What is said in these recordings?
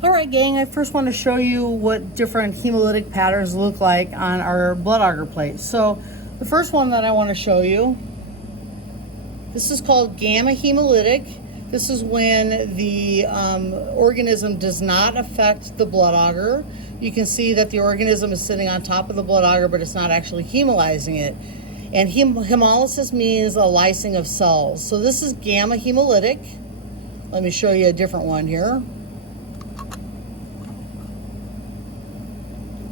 All right, gang, I first want to show you what different hemolytic patterns look like on our blood agar plate. So the first one that I want to show you, this is called gamma hemolytic. This is when the organism does not affect the blood agar. You can see that the organism is sitting on top of the blood agar, but it's not actually hemolyzing it. And hemolysis means a lysing of cells. So this is gamma hemolytic. Let me show you a different one here.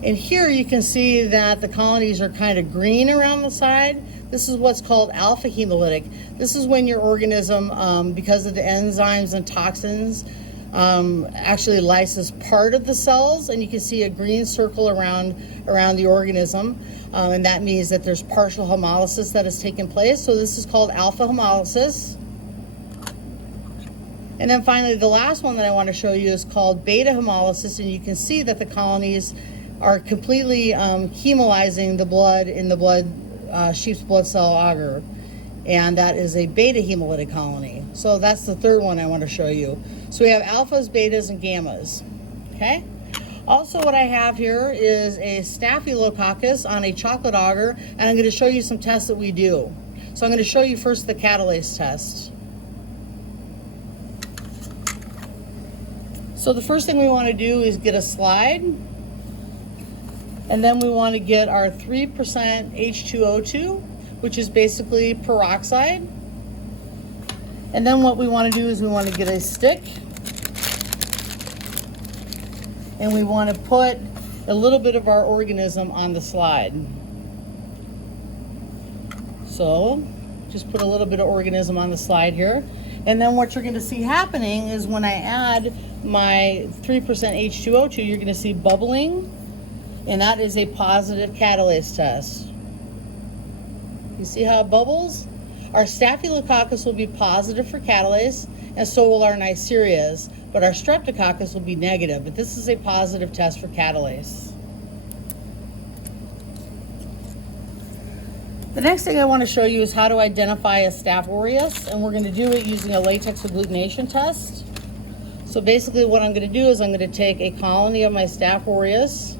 And here you can see that the colonies are kind of green around the side. This is what's called alpha hemolytic. This is when your organism, because of the enzymes and toxins, actually lyses part of the cells, and you can see a green circle around the organism, and that means that there's partial hemolysis that has taken place. So this is called alpha hemolysis. And then finally, the last one that I want to show you is called beta hemolysis, and you can see that the colonies are completely hemolyzing the blood in the sheep's blood cell agar, and that is a beta hemolytic colony. So that's the third one I want to show you. So we have alphas, betas, and gammas. Okay. Also, what I have here is a staphylococcus on a chocolate agar, and I'm going to show you some tests that we do. So I'm going to show you first the catalase test. So the first thing we want to do is get a slide. And then we want to get our 3% H2O2, which is basically peroxide. And then what we want to do is we want to get a stick. And we want to put a little bit of our organism on the slide. So just put a little bit of organism on the slide here. And then what you're going to see happening is when I add my 3% H2O2, you're going to see bubbling. And that is a positive catalase test. You see how it bubbles? Our staphylococcus will be positive for catalase, and so will our Neisseриas, but our streptococcus will be negative. But this is a positive test for catalase. The next thing I want to show you is how to identify a Staph aureus, and we're going to do it using a latex agglutination test. So basically what I'm going to do is I'm going to take a colony of my Staph aureus,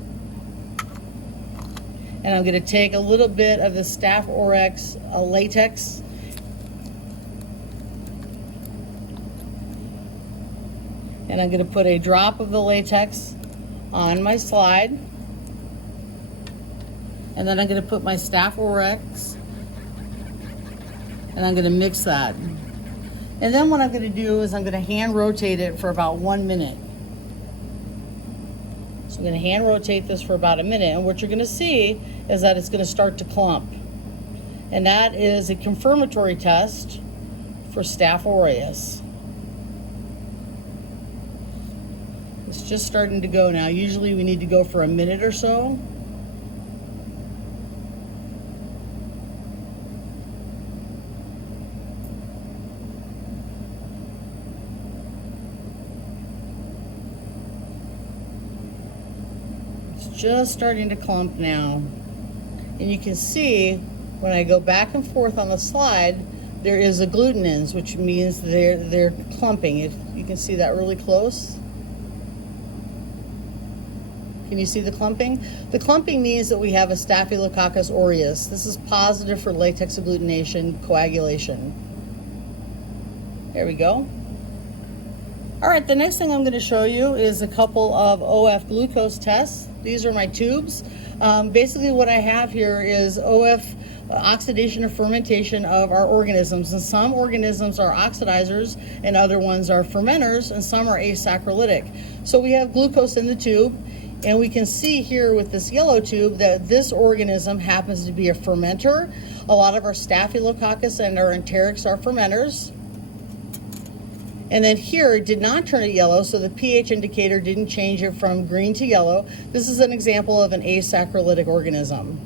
and I'm going to take a little bit of the Staph aureus latex, and I'm going to put a drop of the latex on my slide, and then I'm going to put my Staph aureus, and I'm going to mix that. And then what I'm going to do is I'm going to hand rotate it for about 1 minute. So I'm going to hand rotate this for about a minute, and what you're going to see is that it's going to start to clump. And that is a confirmatory test for Staph aureus. It's just starting to go now. Usually we need to go for a minute or so. It's just starting to clump now. And you can see when I go back and forth on the slide, there is agglutinins, which means they're clumping. You can see that really close. Can you see the clumping? The clumping means that we have a Staphylococcus aureus. This is positive for latex agglutination coagulation. There we go. All right, the next thing I'm going to show you is a couple of OF glucose tests. These are my tubes. Basically what I have here is OF oxidation or fermentation of our organisms, and some organisms are oxidizers and other ones are fermenters, and some are asaccharolytic. So we have glucose in the tube, and we can see here with this yellow tube that this organism happens to be a fermenter. A lot of our Staphylococcus and our Enterics are fermenters. And then here it did not turn it yellow, so the pH indicator didn't change it from green to yellow. This is an example of an asaccharolytic organism.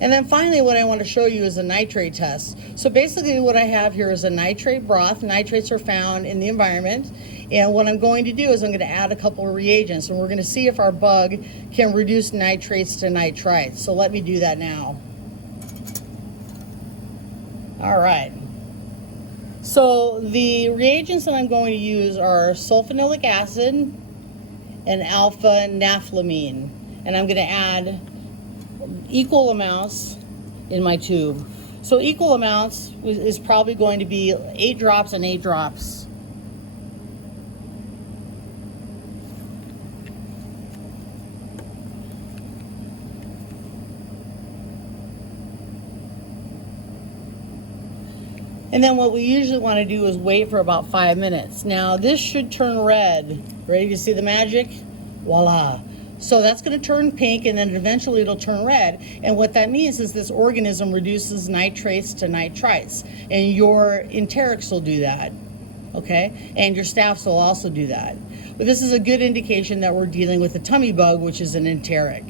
And then finally what I want to show you is a nitrate test. So basically what I have here is a nitrate broth. Nitrates are found in the environment. And what I'm going to do is I'm going to add a couple of reagents, and we're going to see if our bug can reduce nitrates to nitrites. So let me do that now. All right. So the reagents that I'm going to use are sulfonilic acid and alpha naphthalene. And I'm going to add equal amounts in my tube. So equal amounts is probably going to be 8 drops and 8 drops. And then what we usually want to do is wait for about 5 minutes. Now this should turn red. Ready to see the magic? Voila. So that's going to turn pink, and then eventually it'll turn red. And what that means is this organism reduces nitrates to nitrites. And your enterics will do that. Okay? And your staph will also do that. But this is a good indication that we're dealing with a tummy bug, which is an enteric.